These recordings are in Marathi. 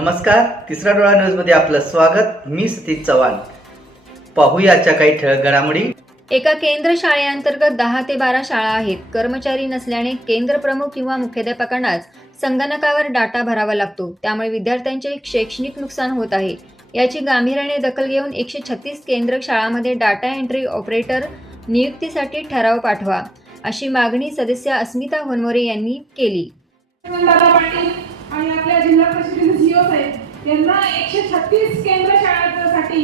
नमस्कार, तिसरा डोळा न्यूज मध्ये आपलं स्वागत। मी सतीश चव्हाण। पाहूयाच्या काही ठळक घडामोडी। एका केंद्र शाळेअंतर्गत 10 ते 12 शाळा आहेत। कर्मचारी नसल्याने केंद्र प्रमुख किंवा मुख्याध्यापकांनाच संगणकावर डाटा भरावा लागतो, त्यामुळे विद्यार्थ्यांचे शैक्षणिक नुकसान होत आहे। याची गांभीर्याने दखल घेऊन 136 केंद्र शाळांमध्ये डाटा एंट्री ऑपरेटर नियुक्तीसाठी ठराव पाठवा, अशी मागणी सदस्य अस्मिता होनवरे यांनी केली। आणि आपल्या जिल्हा परिषदेचे सीईओ साहेब यांना 136 केंद्र शाळांसाठी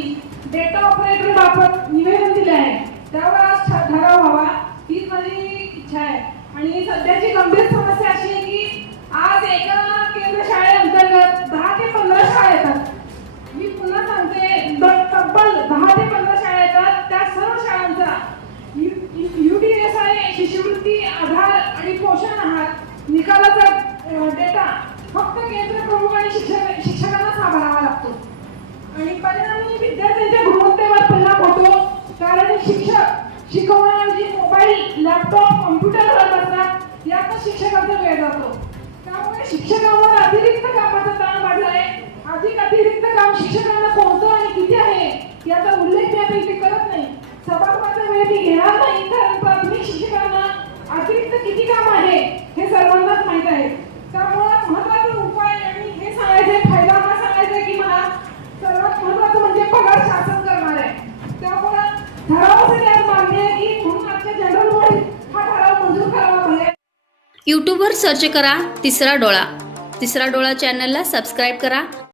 डेटा ऑपरेटर बाबत निवेदन दिले आहे। त्यावर आज ठराव व्हावा हीच माझी इच्छा आहे। आणि सध्याची गंभीर समस्या अशी आहे की आज एका केंद्र शाळेअंतर्गत 10 ते 15 शाळा येतात। मी पुन्हा सांगते, तब्बल 10 ते 15 शाळा येतात। त्या सर्व शाळांचा UDSI शिष्यवृत्ती, आधार आणि पोषण आहार निकालाचा डेटा फक्त केंद्र प्रमुख आणि शिक्षकांना भरावा लागतो आणि परिणामी विद्यार्थ्यांच्या गुणवत्तेवर परिणाम होतो। कारण शिक्षक शिकवण्याऐवजी मोबाईल, लॅपटॉप, कॉम्प्युटरवर बसतात, यातच शिक्षकांचा वेळ जातो। त्यामुळे शिक्षकांवर अतिरिक्त कामाचा ताण वाढला आहे। अतिरिक्त काम शिक्षकांना कोणतं आणि किती आहे याचा उल्लेख त्यापैकी करत नाही। सभागृहाचा वेळ ती घेणार नाही, कारण प्राथमिक शिक्षकांना अतिरिक्त किती काम आहे हे सर्वांनाच माहीत आहे। त्यामुळे महत्त्वाचा उपाय आणि हे सांगायचे, फायदा हा सांगायचा की मला सर्वात महत्त्वाचं म्हणजे पगार शासन करणार आहे। त्यामुळे ठरावासाठी आज मागणी आहे की म्हणून आजच्या जनरल बॉडी हा ठराव मंजूर करावा पाहिजे। यूट्यूबवर सर्च करा तिसरा डोळा। तिसरा डोळा चॅनलला सबस्क्राईब करा।